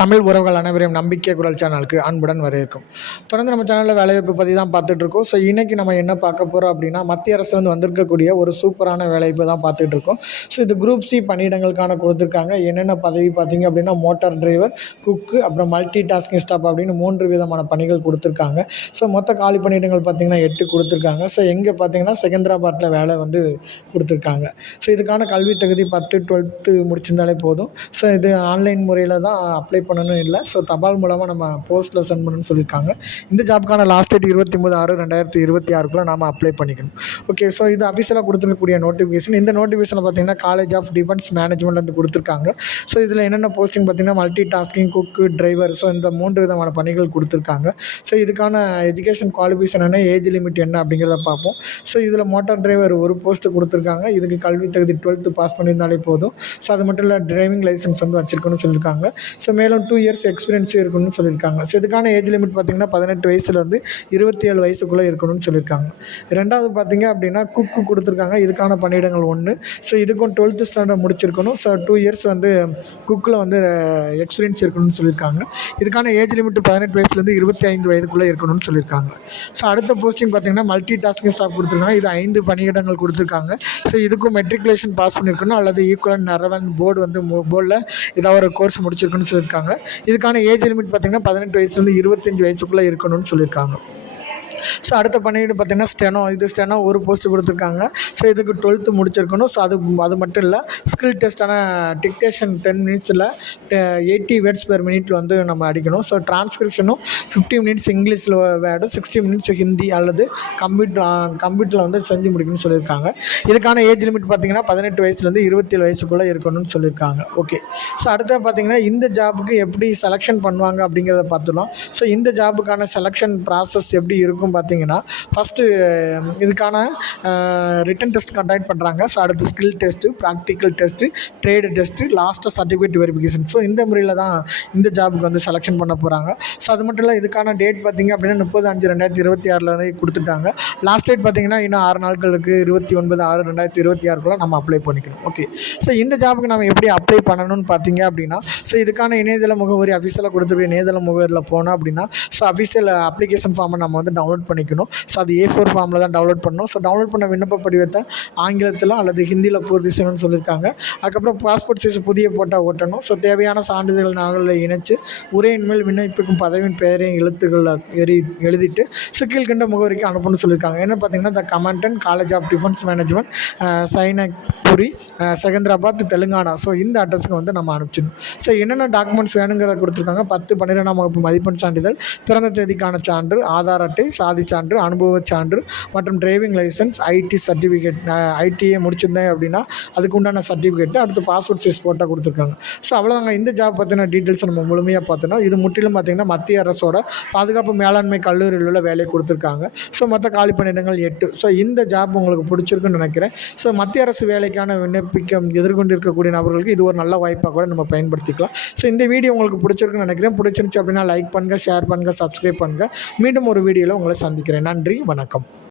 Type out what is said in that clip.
தமிழ் உறவுகள் அனைவரையும் நம்பிக்கை குரல் சேனலுக்கு அன்புடன் வரவேற்கும். தொடர்ந்து நம்ம சேனலில் வேலைவாய்ப்பு பற்றி தான் பார்த்துட்ருக்கோம். ஸோ இன்றைக்கி நம்ம என்ன பார்க்க போகிறோம் அப்படின்னா, மத்திய அரசு வந்திருக்கக்கூடிய ஒரு சூப்பரான வேலைவாய்ப்பு தான் பார்த்துட்ருக்கோம். ஸோ இது குரூப் சி பணியிடங்களுக்கான கொடுத்துருக்காங்க. என்னென்ன பதவி பார்த்திங்க அப்படின்னா, மோட்டார் டிரைவர், குக்கு, அப்புறம் மல்டி டாஸ்கிங் ஸ்டாஃப் அப்படின்னு 3 விதமான பணிகள் கொடுத்துருக்காங்க. ஸோ மொத்த காலி பணியிடங்கள் பார்த்திங்கன்னா 8 கொடுத்துருக்காங்க. ஸோ எங்கே பார்த்திங்கன்னா செகந்திராபாத்தில் வேலை கொடுத்துருக்காங்க. ஸோ இதுக்கான கல்வி தகுதி 10, 12th முடிச்சிருந்தாலே போதும். ஸோ இது ஆன்லைன் முறையில் தான் அப்ளை பண்ணணும் இல்லை. ஸோ தபால் மூலமாக நம்ம போஸ்ட்டில் சென்ட் பண்ணணும்னு சொல்லியிருக்காங்க. இந்த ஜாப்க்கான லாஸ்ட் டேட் 29/6/2026 நாம் அப்ளை பண்ணிக்கணும். ஓகே, ஸோ இது அஃபிஷியலாக கொடுத்துருக்கக்கூடிய நோட்டிஃபிகேஷன். இந்த நோட்டிஃபிகேஷனில் பார்த்தீங்கன்னா காலேஜ் ஆஃப் டிஃபென்ஸ் மேனேஜ்மெண்ட் கொடுத்துருக்காங்க. ஸோ இதில் என்னென்ன போஸ்டிங் பார்த்தீங்கன்னா மல்டி டாஸ்கிங், குக்கு, டிரைவர், ஸோ இந்த 3 விதமான பணிகள் கொடுத்துருக்காங்க. ஸோ இதுக்கான எஜுகேஷன் குவாலிஃபிகேஷன் என்ன, ஏஜ் லிமிட் என்ன அப்படிங்கிறத பார்ப்போம். ஸோ இதில் மோட்டார் டிரைவர் ஒரு போஸ்ட்டு கொடுத்துருக்காங்க. இதுக்கு கல்வி தகுதி 12th பாஸ் பண்ணியிருந்தாலே போதும். ஸோ அது மட்டும் இல்லை, டிரைவிங் லைசன்ஸ் வச்சுருக்கணும்னு சொல்லியிருக்காங்க. ஸோ மேலும் 2 இயர்ஸ் எக்ஸ்பீரியன்ஸ் இருக்கணும்னு சொல்லியிருக்காங்க. ஸோ இதுக்கான ஏஜ் லிமிட் பார்த்திங்கன்னா 18 வயசுலேருந்து 27 வயசுக்குள்ளே இருக்கணும்னு சொல்லியிருக்காங்க. ரெண்டாவது பார்த்திங்க அப்படின்னா குக்கு கொடுத்துருக்காங்க. இதுக்கான பணியிடங்கள் 1. ஸோ இதுக்கும் 12th ஸ்டாண்டர்ட் முடிச்சிருக்கணும். ஸோ 2 இயர்ஸ் குக்கில் எக்ஸ்பீரியன்ஸ் இருக்கணும்னு சொல்லியிருக்காங்க. இதுக்கான ஏஜ் லிமிட் 18 வயசுலேருந்து 25 வயதுக்குள்ளே இருக்கணும்னு சொல்லியிருக்காங்க. ஸோ அடுத்த போஸ்டிங் பார்த்திங்கன்னா மல்டி டாஸ்கிங் ஸ்டாஃப் கொடுத்துருக்காங்க. இது 5 பணியிடங்கள் கொடுத்துருக்காங்க. ஸோ இதுக்கும் மெட்ரிகுலேஷன் பாஸ் பண்ணியிருக்கணும் அல்லது ஈக்குவலன்ட் நரவன் போர்டில் ஏதாவது ஒரு கோர்ஸ் முடிச்சிருக்குன்னு சொல்லியிருக்காங்க. இதுக்கான ஏஜ் லிமிட் பார்த்திங்கன்னா 18 வயசுலேருந்து 25 வயசுக்குள்ளே இருக்கணும்னு சொல்லியிருக்காங்க. ஸோ அடுத்த பணியிட பார்த்திங்கன்னா ஸ்டெனோ ஒரு போஸ்ட்டு கொடுத்துருக்காங்க. ஸோ இதுக்கு 12th முடிச்சிருக்கணும். ஸோ அது மட்டும் இல்லை, ஸ்கில் டெஸ்ட்டான டிக்டேஷன் 10 மினிட்ஸில் 80 வேர்ட்ஸ் பெர் மினிட்ல நம்ம அடிக்கணும். ஸோ டிரான்ஸ்கிரிப்ஷனும் 50 மினிட்ஸ் இங்கிலீஷில் வேர்டு, 60 மினிட்ஸ் ஹிந்தி அல்லது கம்ப்யூட்டரில் செஞ்சு முடிக்கணும்னு சொல்லியிருக்காங்க. இதுக்கான ஏஜ் லிமிட் பார்த்திங்கன்னா 18 வயசுலேருந்து 27 வயசுக்குள்ளே இருக்கணும்னு சொல்லியிருக்காங்க. ஓகே, ஸோ அடுத்த பார்த்திங்கன்னா இந்த ஜாபுக்கு எப்படி செலெக்ஷன் பண்ணுவாங்க அப்படிங்கிறத பார்த்துலாம். ஸோ இந்த ஜாபுக்கான செலெக்ஷன் ப்ராசஸ் எப்படி இருக்கும் பார்த்தீங்கன்னா, ஃபஸ்ட்டு இதுக்கான ரிட்டன் டெஸ்ட் கண்டக்ட் பண்ணுறாங்க. ஸோ அடுத்து skill test, practical test, trade test, லாஸ்ட்டாக சர்டிஃபிகேட் வெரிஃபிகேஷன். ஸோ இந்த முறையில் தான் இந்த ஜாபுக்கு செலெக்ஷன் பண்ண போகிறாங்க. ஸோ அது மட்டும் இல்லை, இதுக்கான டேட் பார்த்திங்க அப்படின்னா 30/5/2026 கொடுத்துட்டாங்க. லாஸ்ட் டேட் பார்த்திங்கன்னா இன்னும் 6 நாட்கள் இருக்குது. 29/6/2026 நம்ம அப்ளை பண்ணிக்கணும். ஓகே, ஸோ இந்த ஜாபுக்கு நம்ம எப்படி அப்ளை பண்ணணும்னு பார்த்தீங்க அப்படின்னா, ஸோ இதுக்கான இணையதள முகவரி அஃபிஷியலாக கொடுத்துருக்க இணையதள முகவரியில் போனோம் அப்படின்னா, ஸோ அஃபிஷியல் அப்ளிகேஷன் ஃபார்மை நம்ம டவுன்லோட் பண்ணிக்கணும். ஸோ அது A4 ஃபார்மில் தான் டவுன்லோட் பண்ணணும். ஸோ டவுன்லோட் பண்ண விண்ணப்ப படிவத்தை ஆங்கிலத்தில் அல்லது ஹிந்தியில் பூர்த்தி செய்யணும்னு சொல்லியிருக்காங்க. அதுக்கப்புறம் பாஸ்போர்ட் சைஸ் புதிய போட்டோ ஓட்டணும். ஸோ தேவையான சான்றிதழ் நகலில் இணைச்சு உரையின் மேல் விண்ணப்பிக்கும் பதவியின் பெயரையும் எழுத்துக்களில் எழுதிட்டு ஸோ கீழ்கண்ட முகவரிக்கு அனுப்பணும்னு சொல்லியிருக்காங்க. என்ன பார்த்தீங்கன்னா, the commandant, college of defence management, Sainikpuri, Secunderabad, Telangana. So இந்த அட்ரஸுக்கு நம்ம அனுப்பிச்சிடணும். ஸோ என்னென்ன டாக்குமெண்ட்ஸ் வேணுங்கிறத கொடுத்துருக்காங்க. 10, 12ஆம் வகுப்பு மதிப்பெண் சான்றிதழ், பிறந்த தேதிக்கான சான்று, ஆதார் அட்டை, சாதி சான்று, அனுபவ சான்று மற்றும் டிரைவிங் லைசன்ஸ், ஐடி சர்டிஃபிகேட், ஐடிஏ முடிச்சிருந்தேன் அப்படின்னா அதுக்கு உண்டான சர்டிஃபிகேட்டு, அடுத்து பாஸ்போர்ட் சைஸ் போட்டோ கொடுத்துருக்காங்க. ஸோ அவ்வளோதாங்க. இந்த ஜாப் பற்றின டீட்டெயில்ஸ் நம்ம முழுமையாக பார்த்தோன்னா, இது முற்றிலும் பார்த்திங்கன்னா மத்திய அரசோட பாதுகாப்பு மேலாண்மை கல்லூரியில் உள்ள வேலையை கொடுத்துருக்காங்க. ஸோ மொத்த காலி பணியிடங்கள் 8. ஸோ இந்த ஜாப் உங்களுக்கு பிடிச்சிருக்குன்னு நினைக்கிறேன். ஸோ மத்திய அரசு வேலைக்கான விண்ணப்பிக்கம் எதிர்கொண்டிருக்கக்கூடிய நபர்களுக்கு இது ஒரு நல்ல வாய்ப்பாக கூட நம்ம பயன்படுத்திக்கலாம். ஸோ இந்த வீடியோ உங்களுக்கு பிடிச்சிருக்குன்னு நினைக்கிறேன். பிடிச்சிருந்துச்சு அப்படின்னா லைக் பண்ணுங்கள், ஷேர் பண்ணுங்கள், சப்ஸ்கிரைப் பண்ணுங்கள். மீண்டும் ஒரு வீடியோவில் உங்களை சந்திக்கிறேன். நன்றி, வணக்கம்.